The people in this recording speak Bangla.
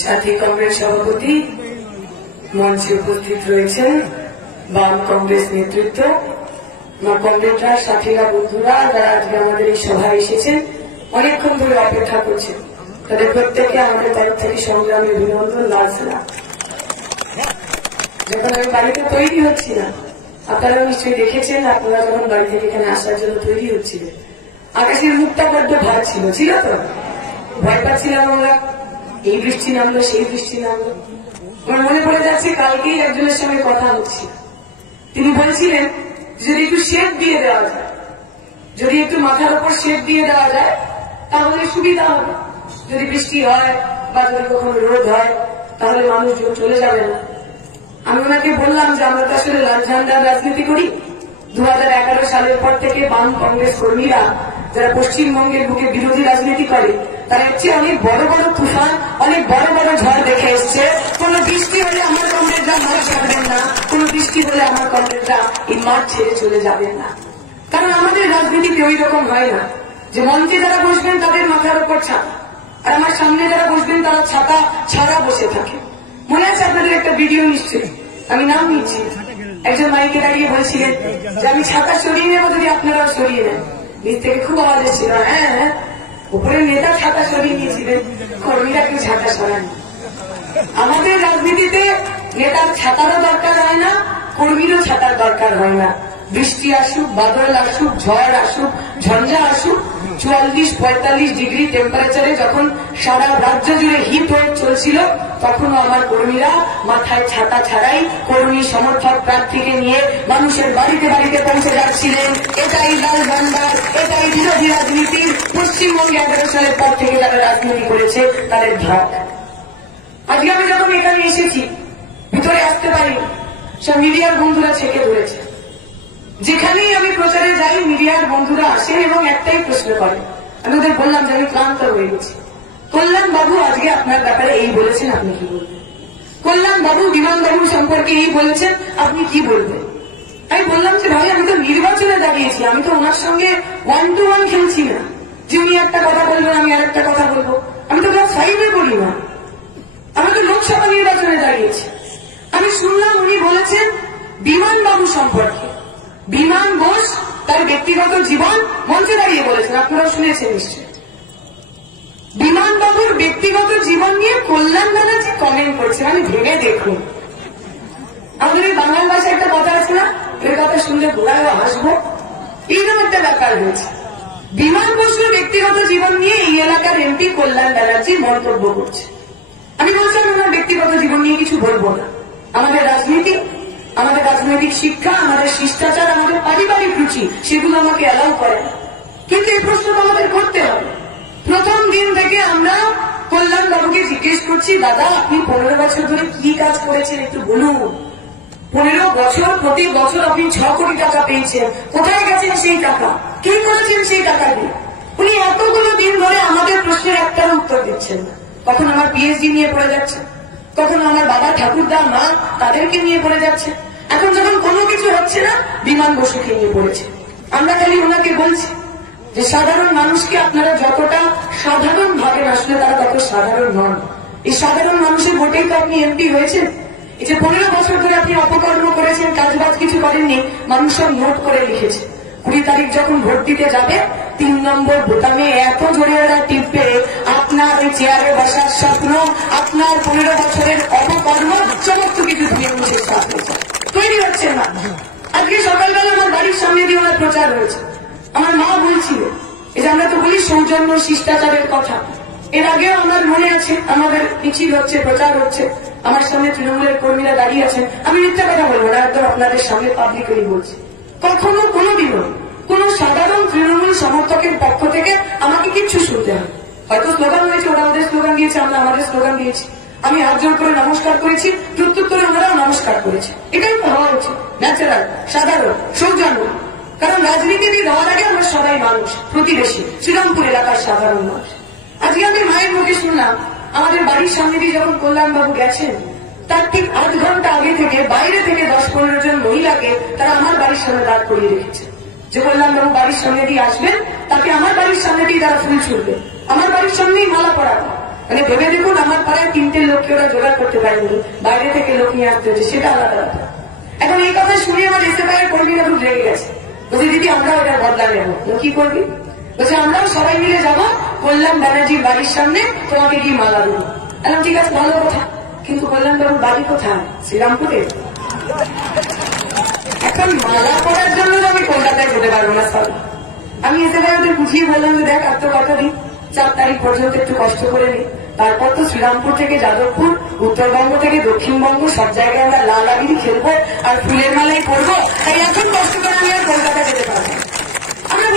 সাথী কংগ্রেস সভাপতি মঞ্চে উপস্থিত রয়েছেন বাম কংগ্রেস নেতৃত্ব, মা কংগ্রেসরা, সাথীরা, বন্ধুরা যারা আজকে আমাদের এই সভায় এসেছেন, অনেকক্ষণ ধরে অপেক্ষা করছেন, তাদের প্রত্যেকে আমাদের তরফ থেকে সংগ্রামী অভিনন্দন, লাল সালাম। যখন আমি বাড়িতে তৈরি হচ্ছি না, আপনারা নিশ্চয়ই দেখেছেন, আপনারা যখন বাড়ি থেকে এখানে আসার জন্য তৈরি হচ্ছিলেন, আকাশের মুখটা বড্ড ভার ছিল তো, ভয় পাচ্ছিলাম আমরা, এই বৃষ্টি নামলো সেই বৃষ্টি নামলো। আমার মনে পড়ে যাচ্ছে কালকেই একজনের সঙ্গে কথা হচ্ছিল, তিনি বলছিলেন যদি একটু শেড দিয়ে দেওয়া যায়, যদি একটু মাথার উপর শেড দিয়ে দেওয়া যায় তাহলে সুবিধা হবে, যদি বৃষ্টি হয় বা যদি কখনো রোদ হয় তাহলে মানুষজন চলে যাবে না। আমি ওনাকে বললাম যে আমরা তো আসলে লাল ঝান্ডার রাজনীতি করি। 2011 সালের পর থেকে বাম কংগ্রেস কর্মীরা যারা পশ্চিমবঙ্গের বুকে বিরোধী রাজনীতি করে, তারা হচ্ছে অনেক বড় বড় তুফান, অনেক বড় বড় ঝড় দেখে এসছে। কোনো বৃষ্টি হলে আমার কংগ্রেসরা মাঠ ছাড়বেন না, কোনো বৃষ্টি হলে আমার কংগ্রেসরা এই মাঠ ছেড়ে চলে যাবেন না। কারণ আমাদের রাজনীতিতে ওই রকম হয় না যে মঞ্চে যারা বসবেন তাদের মাথার উপর ছাতা, আর আমার সামনে যারা বসবেন তারা ছাতা ছাড়া বসে থাকে। মনে আছে আপনাদের একটা ভিডিও, নিশ্চয়ই আমি নাম নিচ্ছি, একজন মাইকে দাঁড়িয়ে বলছিলেন যে আমি ছাতা সরিয়ে নেবো যদি আপনারাও সরিয়ে নেন। নিচ থেকে খুব আওয়াজ এসেছিল, হ্যাঁ হ্যাঁ, উপরে নেতা ছাতা সরিয়ে নিয়েছিলেন, কর্মীরা কেউ ছাতা সরান। আমাদের রাজনীতিতে নেতার ছাতারও দরকার হয় না, কর্মীরও ছাতার দরকার হয় না। বৃষ্টি আসুক, বাদল আসুক, ঝড় আসুক, ঝঞ্ঝা আসুক, 44-45 ডিগ্রি টেম্পারেচারে যখন সারা রাজ্য জুড়ে হিট ওয়েভ চলছিল, তখনও আমার কর্মীরা মাথায় ছাতা ছাড়াই কর্মী সমর্থক প্রার্থীকে নিয়ে মানুষের বাড়িতে বাড়িতে পৌঁছে যাচ্ছিলেন। এটাই লাল ঝান্ডার, এটাই বিরোধী রাজনীতির পশ্চিমবঙ্গে 11 সালের পর থেকে যারা রাজনীতি করেছে তাদের ধাপ। আজকে আমি যখন এখানে এসেছি, ভিতরে আসতে পারি, সব মিডিয়ার বন্ধুরা ছেকে ধরেছে। যেখানেই আমি প্রচারে যাই মিডিয়ার বন্ধুরা আসেন এবং একটাই প্রশ্ন করেন। আমি ওদের বললাম যে আমি ক্লান্ত হয়ে গেছি, কল্যাণ বাবু আজকে আপনার ব্যাপারে এই বলেছেন, আপনি কি বলবেন? কল্যাণ বাবু বিমান বাবুর সম্পর্কে এই বলেছেন, আপনি কি বলবেন? আমি বললাম যে ভাই আমি তো নির্বাচনে দাঁড়িয়েছি, আমি তো ওনার সঙ্গে 1-to-1 খেলছি না যে উনি একটা কথা বলবেন আমি আর একটা কথা বলবো। আমি তো ক্লাস 5-এ বলি না, আমি তো লোকসভা নির্বাচনে দাঁড়িয়েছি। আমি শুনলাম উনি বলেছেন বিমান বাবু সম্পর্কে, বিমান বোস তার ব্যক্তিগত জীবন মঞ্চে দাঁড়িয়ে বলেছেন, আপনারা শুনেছেন নিশ্চয়। বিমান বাবুর ব্যক্তিগত জীবন নিয়ে কল্যাণ ব্যানার্জি কমেন্ট করছেন। আমি ভেবে দেখুন, আমাদের এই বাংলা ভাষায় একটা কথা আছে না, এর কথা শুনলে ঘোড়ায়ও হাসবো, এইরকম একটা ব্যাপার হয়েছে। বিমান বসুর ব্যক্তিগত জীবন নিয়ে এই এলাকার এমপি কল্যাণ ব্যানার্জি মন্তব্য করছে। আমি বলছিলাম ওনার ব্যক্তিগত জীবন নিয়ে কিছু বলবো না, আমাদের রাজনীতি, আমাদের রাজনৈতিক শিক্ষা, আমাদের শিষ্টাচার, আমাদের পারিবারিক রুচি সেগুলো আমাকে অ্যালাউ করে না। কিন্তু এই প্রশ্ন আমাদের করতে হবে। প্রথম দিন থেকে আমরা কল্যাণ বাবুকে জিজ্ঞেস করছি, দাদা আপনি 15 বছর ধরে কি কাজ করেছেন একটু বলুন। 15 বছর, প্রতি বছর আপনি 6 কোটি টাকা পেয়েছেন, কোথায় গেছেন সেই টাকা, কি করেছেন সেই টাকা দিয়ে? উনি এতগুলো দিন ধরে আমাদের প্রশ্নের একটার উত্তর দিচ্ছেন না। কখন আমার পিএইচডি নিয়ে পড়ে যাচ্ছে, কখন আমার বাবা ঠাকুরদা মা তাদেরকে নিয়ে পড়ে যাচ্ছে, এখন যখন কোনো কিছু হচ্ছে না বিমান বসুকে নিয়ে পড়েছে। আমরা খালি ওনাকে বলছি যে সাধারণ মানুষকে আপনারা যতটা সাধারণ ভাবেন আসলে তারা তত সাধারণ নন। এই সাধারণ মানুষের ভোটেই তো আপনি এমপি হয়েছেন। এই যে 15 বছর ধরে আপনি অপকর্ম করেছেন, কাজবাজ কিছু করেননি, মানুষ সব নোট করে লিখেছে। 20 তারিখ যখন ভোট দিতে যাবে 3 নম্বর বোতামে এত জোরে ওরা টিপবে, আপনার ওই চেয়ারে বসার স্বপ্ন, আপনার 15 বছরের অপকর্ম সমস্ত কিছু ধুয়ে মুছে সাফ হয়েছে, তৈরি হচ্ছে না। আজকে সকালবেলা আমার বাড়ির সামনে দিয়ে ওনার প্রচার হয়েছে। আমার মা বলছিল, এই যে আমরা তো বলি সৌজন্য শিষ্টাচারের কথা, এর আগেও আমার মনে আছে আমাদের মিছিল হচ্ছে, প্রচার হচ্ছে, আমার সামনে তৃণমূলের কর্মীরা দাঁড়িয়ে আছেন। আমি মিথ্যা কথা বলবো না, একদম আপনাদের সামনে পাবলিকলি বলছি, কখনো কোনোদিনও কোন সাধারণ তৃণমূল সমর্থকের পক্ষ থেকে আমাকে কিচ্ছু শুনতে হয়। হয়তো স্লোগান হয়েছে, ওরা আমাদের স্লোগান দিয়েছে, আমরা আমাদের স্লোগান দিয়েছি, আমি হাত জোর করে নমস্কার করেছি, প্রত্যুত্তরে ওনারাও নমস্কার করেছে। এটাই তো হওয়া উচিত, ন্যাচারাল, সাধারণ, সৌজন্য। কারণ রাজনীতিবিদ হওয়ার আগে আমরা সবাই মানুষ, প্রতিবেশী, শ্রীরামপুর এলাকার সাধারণ মানুষ। আজকে আমি মায়ের মুখে শুনলাম আমাদের বাড়ির সামনে দিয়ে যখন কল্যাণবাবু গেছেন তার ঠিক 8 ঘন্টা আগে থেকে বাইরে থেকে 10-15 জন মহিলাকে তারা আমার বাড়ির সামনে দাঁড় করিয়ে রেখেছে। যে কল্যাণবাবু বাড়ির সামনে দিয়ে আসবেন তাকে আমার বাড়ির সামনে দিয়ে তারা ফুল ছুড়বে, আমার বাড়ির সামনেই মালা পরাবে। মানে ভেবে দেখুন, আমার পাড়ায় তিনটে লোককে ওরা জোগাড় করতে পারেনি, বাইরে থেকে লোক নিয়ে আসতে হচ্ছে, সেটা আলাদা ব্যাপার। এখন এই কথা শুনে আমার এসএফআই কর্মীরা খুব রেগে গেছে, বলছে দিদি আমরা ওটা বদলা নেব। কি করবি? বলছে আমরাও সবাই মিলে যাবো কল্যাণ ব্যানার্জির বাড়ির সামনে, তোমাকে গিয়ে মালা দেবো। বললাম ঠিক আছে, ভালো কথা, কিন্তু কল্যাণ বাবুর বাড়ি কোথায়? শ্রীরামপুরে। এখন মালা করার জন্য আমি কলকাতায় যেতে পারবো না স্যার। আমি এসএফআই ওদের বুঝিয়ে বললাম যে দেখ আর তো কথা দিন, 4 তারিখ পর্যন্ত একটু কষ্ট করে নি, তারপর তো শ্রীরামপুর থেকে যাদবপুর, উত্তরবঙ্গ থেকে দক্ষিণবঙ্গ, সব জায়গায় আমরা লাল আবির খেলবো আর ফুলের মালাই করবো, তাই এখন কষ্ট করে আমি আর কলকাতা যেতে পারবো। আমরা